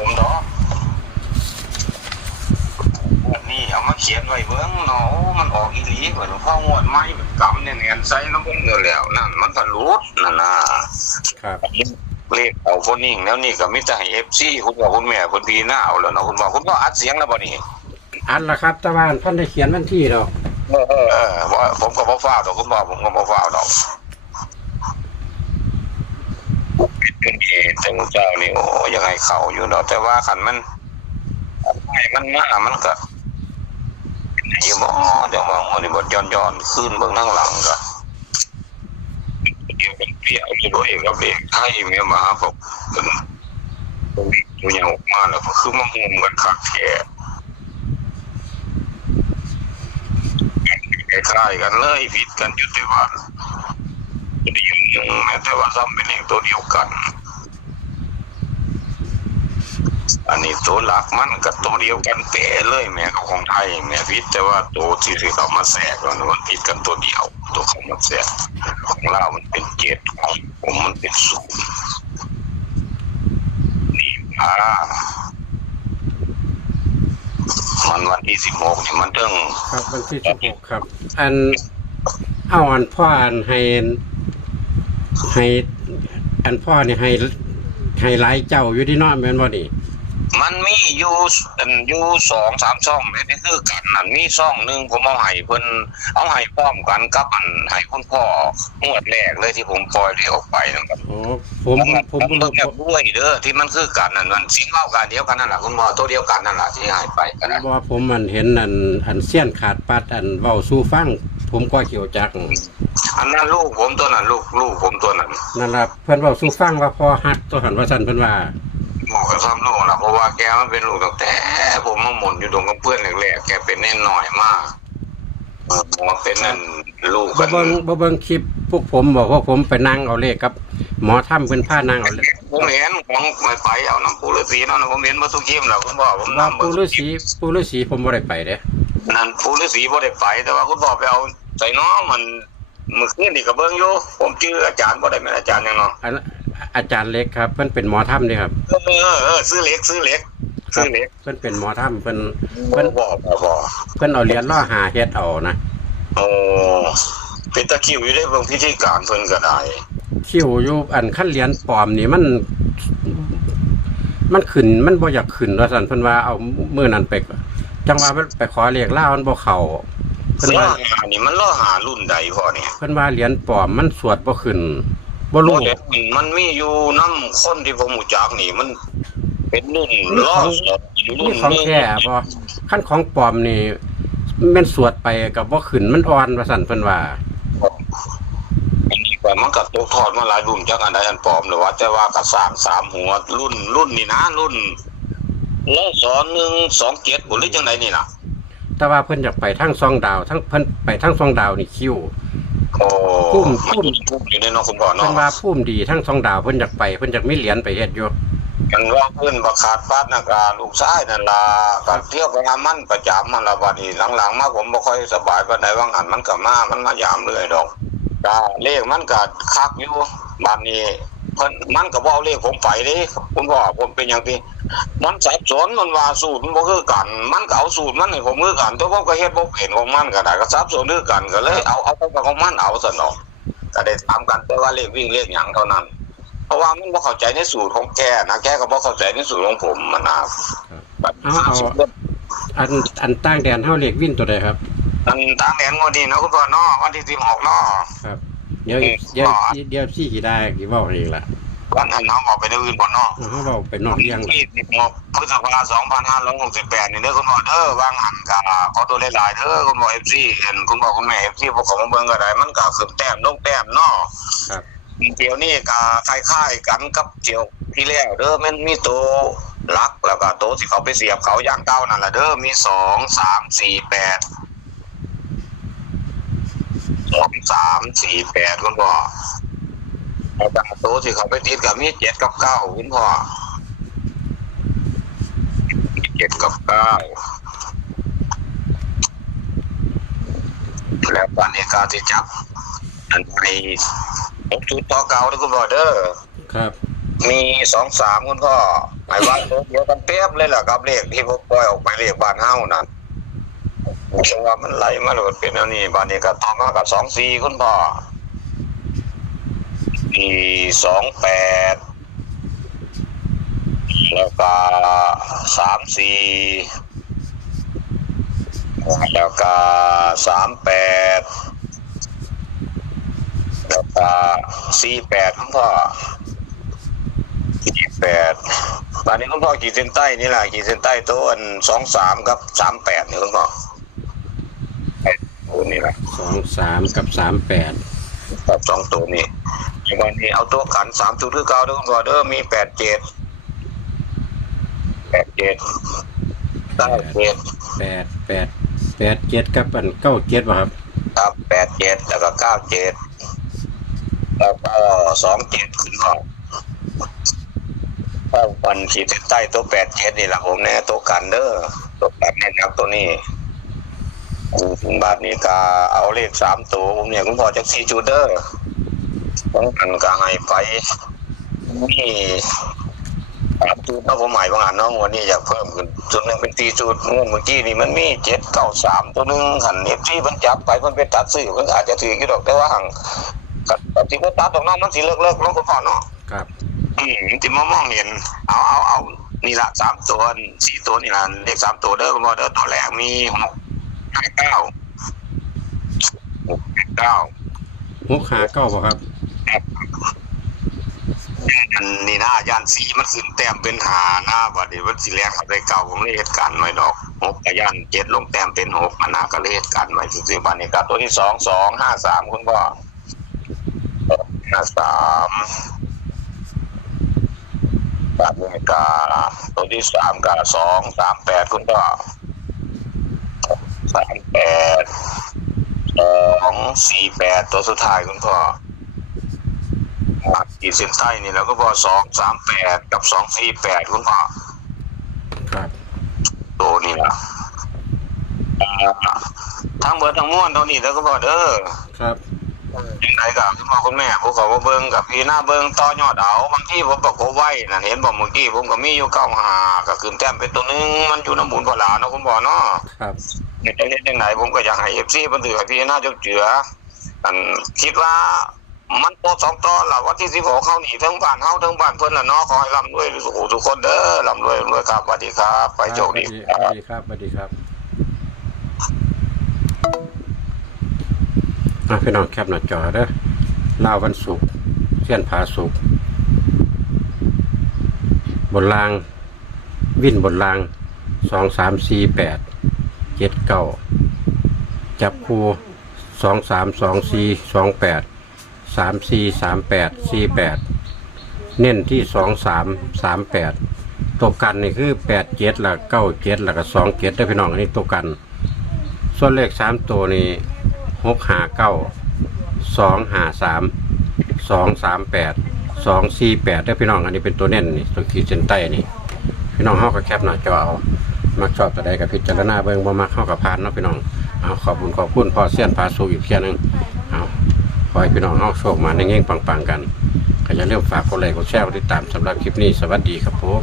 ผมเนาะวันนี้เอามาเขียนไว้เบื้องเนาะมันออกอีหลีเหมือนพ่องวดไม้แบบกำเนี่ยเงินใส่น้ำมันเงินแล้วนั่นมันก็รูดนั่นนะครับเลขเอาคนนิ่งแล้วนี่ก็มิจะให้FCคุณพ่อคุณแม่คุณพี่หน้าเอาแล้วเนาะคุณพ่อคุณพ่ออัดเสียงแล้วบ่นี่อันละครับตะวันท่านได้เขียนวันที่ดอกผมก็บ่ฟ้าวดอกคุณพ่อผมก็บ่ฟ้าวดอกเป็นเอแต่เจ้านี่โอ้ยังไงเขาอยู่เนาะแต่ว่าคันมันให้มันมามันก็อยู่บ่เดี๋ยวมองนี่บ่ย้อนขึ้นเบิ่งทางหลังก็เดี๋ยวเป็นเปรี้ยวอยู่ตัวเองกับเด็กไทยแม่มาพวกตัวอย่างออกมาแล้วก็คือมาหุมกันคักแท้คล้ายๆกันเลยผิดกันอยู่แต่ว่าตัวเดียวนึงแม้แต่ว่าซ้ำเป็นเลขตัวเดียวกันอันนี้ตัวหลักมันกับตัวเดียวกันเป๊ะเลยแม่กับของไทยแม่ผิดแต่ว่าตัวที่เขามาแทรกมันผิดกันตัวเดียวตัวเขามาแทรกของเรามันเป็น7ของผมมันเป็น0นี่มันวันที่16นี่มันต้องครับวันที่16ครับอันเอาอันพ่ออันให้อันพ่อนี่ให้หลายเจ้าอยู่ที่นอกแม่นบ่นี่มันมีอยู่2-3ช่องนี่คือกันนั่นมีช่องนึงผมเอาให้เพิ่นเอาให้พร้อมกันกับอันให้คุณพ่องวดแรกเลยที่ผมปล่อยเรียกออกไปนะครับโอ้ผมด้วยเด้อที่มันคือกันนั่นมันสิงเว้ากันเดียวกันนั่นล่ะคุณพ่อตัวเดียวกันนั่นล่ะที่ให้ไปกันบ่ผมมันเห็นอันเสี้ยนขาดปัดอันเว้าสู่ฟังผมก็เขียวจักอันนั้นลูกผมตัวนั้นลูกผมตัวนั้นนั่นล่ะเพิ่นเว้าสู่ฟังว่าพอฮักตัวหันว่าซั่นเพิ่นว่าหมอก็ซ้ำลูกล่ะเพราะว่าแกมันเป็นลูกตั้งแต่ผมมาหมุนอยู่ตรงกับเพื่อนแรกๆแกเป็นแน่นหน่อยมากมันเป็นนั่นลูกกันบ่เบิ่งคลิปพวกผมบอกว่าผมไปนั่งเอาเลขกับหมอถ้ำเพิ่นพานั่งเอาเลขผมเห็นของไปเอาน้ำปูฤาษีนั่นผมเห็นบ่ทุกคลิปแล้วคุณพ่อผมนำปูฤาษีผมบ่ได้ไปเด้นั่นปูฤาษีบ่ได้ไปแต่ว่าคุณพ่อไปเอาใส่น้องมันมื้อคืนนี่ก็เบิ่งอยู่ผมชื่ออาจารย์บ่ได้แม่นอาจารย์หยังเนาะอาจารย์เล็กครับเพิ่นเป็นหมอถ้ำนี่ครับซื้อเล็กเพิ่นเป็นหมอถ้ำเพิ่นบ่เพิ่นเอาเหรียญล่อหาเฮ็ดเอานะโอ้เป็นตะคิวอยู่ได้เบิ่งพิธีการเพิ่นก็ได้คิวอยู่อันคันเหรียญปลอมนี่มันขึ้นมันบ่อยากขึ้นว่าซั่นเพิ่นว่าเอามื้อนั้นไปจังว่าไปขอเลขลาวมันบ่เข้าเพิ่นว่านี่มันล่อหารุ่นใดพอนี่เพิ่นว่าเหรียญปลอมมันสวดบ่ขึ้นบ่รู้มันมีอยู่นำคนที่ผมรู้จักนี่มันเป็นรุ่นล่อรุ่นของแท้บ่คันของปลอมนี่แม่นสวดไปก็บ่ขึ้นมันอ่อนว่าซั่นเพิ่นว่าแต่มันก็ตกทอดมาหลายรุ่นจักอันใดอันปลอมหรือว่าแต่ว่าก็สร้าง3หัวรุ่นนี่นะรุ่น2127บ่หรือจังได๋นี่ล่ะแต่ว่าเพิ่นอยากไปทางซองดาวทั้งเพิ่นไปทางซองดาวนี่คิวโอ้พุ่มอยู่ในนอกคุณพ่อเนาะเพิ่นว่าพุ่มดีทั้งซองดาวเพิ่นอยากไปเพิ่นอยากมีเหรียญไปเฮ็ดอยู่กันว่าเพิ่นบ่ขาดปาดนากาลูกชายนั่นล่ะก็เที่ยวไปงานมันประจำมันล่ะบัดนี้หลังๆมาผมบ่ค่อยสบายปานใดว่างั้นมันก็มันมายามเรื่อยดอกก็เลขมันก็คักอยู่บัดนี้เพิ่นมันก็บ่เอาเลขผมไปเด้คุณพ่อผมเป็นหยังที่มันสับสนมันว่าสูตรมันบ่คือกันมันก็เอาสูตรมันให้ผมคือกันแต่ผมก็เฮ็ดบ่เป็นของมันก็ได้ก็สับสนคือกันก็เลยเอาของมันเอาซะเนาะก็ได้ตามกันแต่ว่าเลขวิ่งเลขหยังเท่านั้นเพราะว่ามันบ่เข้าใจในสูตรของแกนะแกก็บ่เข้าใจในสูตรของผมมันนะอันตั้งแดนเฮาเลขวิ่งตัวใดครับอันตั้งแดนงวดนี้เนาะคุณพ่อเนาะวันที่16เนาะครับเดี๋ยวพี่กี่ได้กี่เว้าอีกล่ะวันนั้นเฮาบอกไปในอื่นบ่เนาะเฮาเว้าไปนอกเรื่องล่ะพฤษภาคม2568นี่เด้อคุณพ่อเด้อวางหันก็ขอตัวหลายๆเด้อคุณพ่อ FC เห็นคุณพ่อคุณแม่ FC พวกเขามาเบิ่งก็ได้มันก็ขึ้นแต้มลงแต้มเนาะครับเดี๋ยวนี้ก็คล้ายๆกันกับเกี่ยวที่แล้วเด้อมันมีตัวหลักแล้วก็ตัวที่เขาไปเสียบเขาย่างเก้านั่นล่ะเด้อมี2 3 4 8 2 3 4 8คุณพ่อแล้วก็ตัวที่เขาไปติดก็มี7กับ9คุณพ่อ7กับ9แล้วปันนี้ก็สิจับอันไป6 ชุดต่อเก่าเด้อคุณพ่อเด้อครับมี2 3คุณพ่อ หมายว่าเดียวกันเปรียบเลยล่ะครับเลขที่ผมปล่อยออกไปเลขบ้านเฮานั่นผมคิดว่ามันไหลมาแล้วมันเป็นอันนี้บ้านนี้ก็ต่อมากับ24คุณพ่อปี28แล้วก็34แล้วก็38แล้วก็48คุณพ่อ48ตอนนี้คุณพ่อขีดเส้นใต้นี่แหละขีดเส้นใต้ตัวอัน23กับ38นี่คุณพ่อตัวนี้แหละ 23กับ38ครับ2ตัวนี้วันนี้เอาตัวกัน3ตัวคือเก่าเด้อคุณพ่อเด้อมี87ได้87กับอัน97บ่ครับครับ87แล้วก็97แล้วก็27ขึ้นก่อนถ้าวันขีดเส้นใต้ตัว87นี่ล่ะผมแน่ตัวกันเด้อตัวกันแน่ครับตัวนี้บาทนี้ก็เอาเลข3ตัวผมเนี่ยคุณพ่อจัก4จุดเด้อต้องกันก็ให้ไปมี3จุดเนาะผมหมายว่างั้นเนาะวันนี้อยากเพิ่มขึ้นจุดนึงเป็น4จุดเมื่อกี้นี่มันมี793ตัวนึงหัน FC เพิ่นจับไปเพิ่นไปตัดซื้อเพิ่นอาจจะถืออยู่ดอกแต่ว่าหั่งก็สิบ่ตัดดอกเนาะมันสิเลิกเนาะคุณพ่อเนาะครับสิมามองเห็นเอานี่ล่ะ3ตัว4ตัวนี่ล่ะเลข3ตัวเด้อคุณพ่อเด้อตัวแรกมี659 659บ่ครับนี่นะย่านซีมันขึ้นแต้มเป็นหาหน้าบัดนี้มันสิแลกกับได้เก่าผมเลยเหตุการณ์ไว้ดอก6กับย่าน7ลงแต้มเป็น6มันน่าก็เลยเหตุการณ์ไว้ซื่อๆบัดนี้ก็ตัวที่2253คุณพ่อ53บัดนี้ก็ตัวที่3ก็238คุณพ่อ38 248ตัวสุดท้ายคุณพ่อขีดเส้นใต้นี่แล้วก็พอ238กับ248คุณพ่อครับตัวนี้ล่ะทั้งเบิดทั้งม้วนตัวนี้แล้วก็พอเด้อครับยังไงกับคุณพ่อคุณแม่พวกเขาเบิ่งกับพี่หน้าเบิ่งต่อยอดเอาบางทีผมก็โคไว้น่ะเห็นบอกเมื่อกี้ผมก็มีอยู่95ก็ขึ้นแต้มเป็นตัวนึงมันอยู่น้ำบุญพลาเนาะคุณพ่อเนาะครับนี่จะเฮ็ดจังไดผมก็อยากให้ FC เพิ่นถือให้พี่หน้าเจืออันคิดว่ามันโต2ต่อล่ะวันที่16เข้านี่ทั้งบ้านเฮาทั้งบ้านเพิ่นล่ะเนาะขอให้ร่ำรวยทุกคนเด้อร่ำรวยครับสวัสดีครับไปโชคดีสวัสดีครับพี่น้องแคปหน้าจอเด้อลาววันศุกร์เสี้ยนผาสุกบนรางวิ่นบนราง2348 79จับคู่232428 343848เน้นที่2338ตัวกันนี่คือ87แล้ว97แล้วก็27ได้พี่น้องอันนี้ตัวกันส่วนเลข3ตัวนี่659 253 238 248ได้พี่น้องอันนี้เป็นตัวเน้นนี่ตัวขีดเส้นใต้นี่พี่น้องเฮาก็แคปหน้าจอเอามักชอบตัวใดก็พิจารณาเบิ่งบ่มักเฮาก็ผ่านเนาะพี่น้องเอาขอบคุณพ่อเสี้ยนพาสู่อีกเที่ยนึงเอาขอให้พี่น้องเฮาโชคมาในเงี้ยงปังๆกันก็อย่าลืมฝากกดไลค์กดแชร์กดติดตามสำหรับคลิปนี้สวัสดีครับผม